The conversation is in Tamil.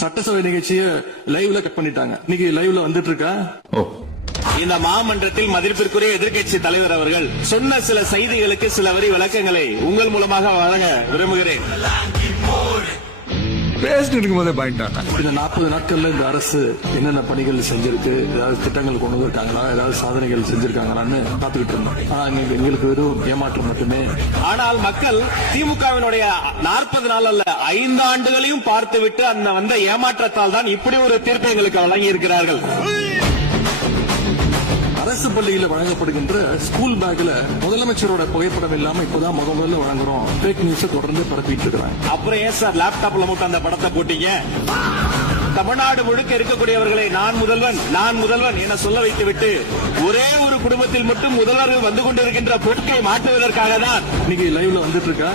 சட்டசபை நிகழ்ச்சியை லைவ்ல கட் பண்ணிட்டாங்க. இன்னைக்கு லைவ்ல வந்துட்டு இருக்கா. இந்த மாமன்றத்தில் மதிப்பிற்குரிய எதிர்க்கட்சி தலைவர் அவர்கள் சொன்ன சில செய்திகளுக்கு சில வரி விளக்கங்களை உங்கள் மூலமாக வழங்க விரும்புகிறேன். பேசிட்டு இருக்கும்போதே பாயிண்டாங்க. இந்த 40 நாட்கள்ல இந்த அரசு என்னென்ன பணிகள் செஞ்சிருக்கு, ஏதாவது திட்டங்கள் கொண்டு வந்திருக்காங்களா, ஏதாவது சாதனைகள் செஞ்சிருக்காங்களான்னு காத்துக்கிட்டு இருந்தோம். ஆனா எங்களுக்கு வெறும் ஏமாற்றம் மட்டுமே. ஆனால் மக்கள் திமுகவினுடைய 40 நாள் அல்ல 5 ஆண்டுகளையும் பார்த்துவிட்டு அந்த வந்த ஏமாற்றத்தால் தான் இப்படி ஒரு தீர்ப்பை எங்களுக்கு வழங்கி இருக்கிறார்கள். அரசு பள்ளியில வழங்கப்படுகின்ற ஸ்கூல் பேக்ல முதலமைச்சரோட புகைப்படம் இல்லாம இப்பதான் முதல்ல வழங்குறோம். ஃபேக் நியூஸ் தொடர்ந்து பரப்பிட்டு இருக்காங்க. அப்புறம் ஏன் சார் லேப்டாப்ல மட்டும் அந்த படத்தை போட்டீங்க? தமிழ்நாடு முழுக்க இருக்கக்கூடியவர்களை நான் முதல்வன் என சொல்ல வைத்துவிட்டு ஒரே ஒரு குடும்பத்தில் மட்டும் முதல்வர்கள் வந்து கொண்டிருக்கின்ற போக்கை மாற்றுவதற்காக தான் இன்னைக்கு லைவ்ல வந்துட்டு இருக்கா.